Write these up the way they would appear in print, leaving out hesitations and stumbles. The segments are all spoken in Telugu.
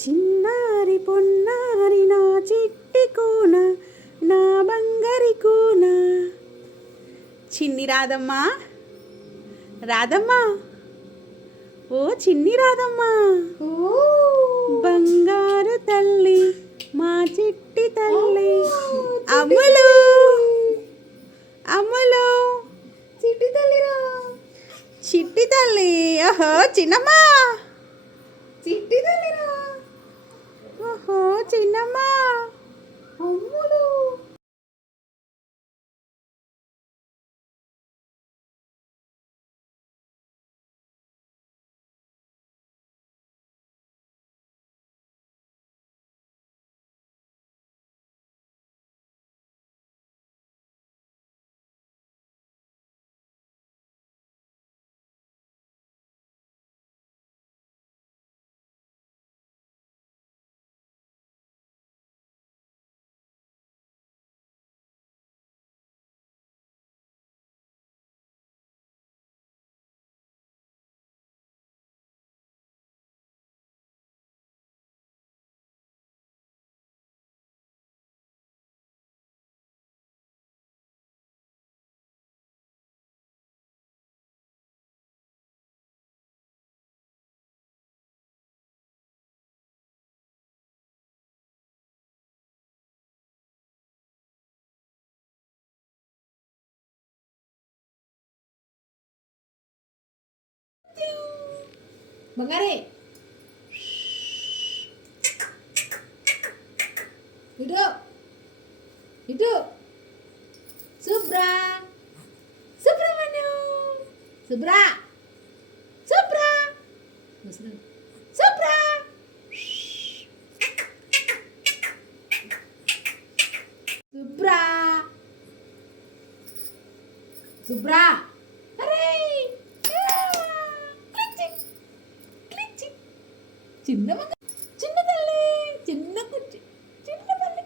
చిన్నారి పొన్నారి నా చిట్టి కూన, నా బంగారి కూన. చిన్ని రాధమ్మ, రాధమ్మ, ఓ చిన్ని రాధమ్మ, బంగారు తల్లి, మా చిట్టి తల్లి. అమ్ములు, అమ్ములు, చిట్టి తల్లిరా, చిట్టి తల్లి. ఓహో చిన్నమ్మా, చిట్టి తల్లిరా. ఓహో చిన్నమ్మా, అమ్ములు. బంగారే ఇటు ఇటు. శుభ్రా, సుబ్రహ్మణ్యం, శుభ్రా, శుభ్రా, శుభ్రా. శుభ్రా, శుభ్రా. అరే చిన్న చిన్న తల్లి, చిన్న కుర్చీ, చిన్న తల్లి.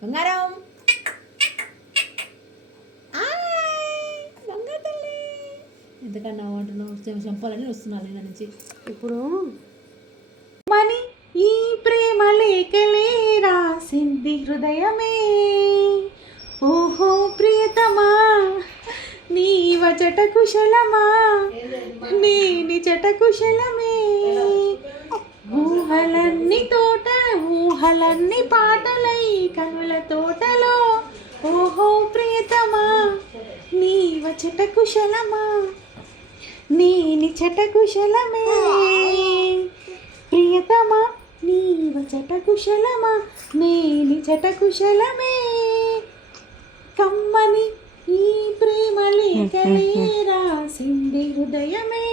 బంగారం, బంగారు తల్లి. ఎంతకన్నా అంటున్నావు, చంపాలని వస్తున్నాను నా నుంచి. ఇప్పుడు మని ఈ ప్రేమ లేఖలే రాసింది హృదయమే. ఓహో ప్రియతమా, నీ వచట కుశలమా, నీ చట కుశలమే. ఊహలన్నీ తోట, ఊహలన్నీ పాటలై కనుల తోటలో. ఓహో ప్రియతమా, నీ వచట కుశలమా, నీ చట కుశలమే. ప్రియతమా, నీ వచట కుశలమా, నీ చట కుశలమే. కమ్మని ఈ ప్రేమ లేఖలే రాసింది హృదయమే.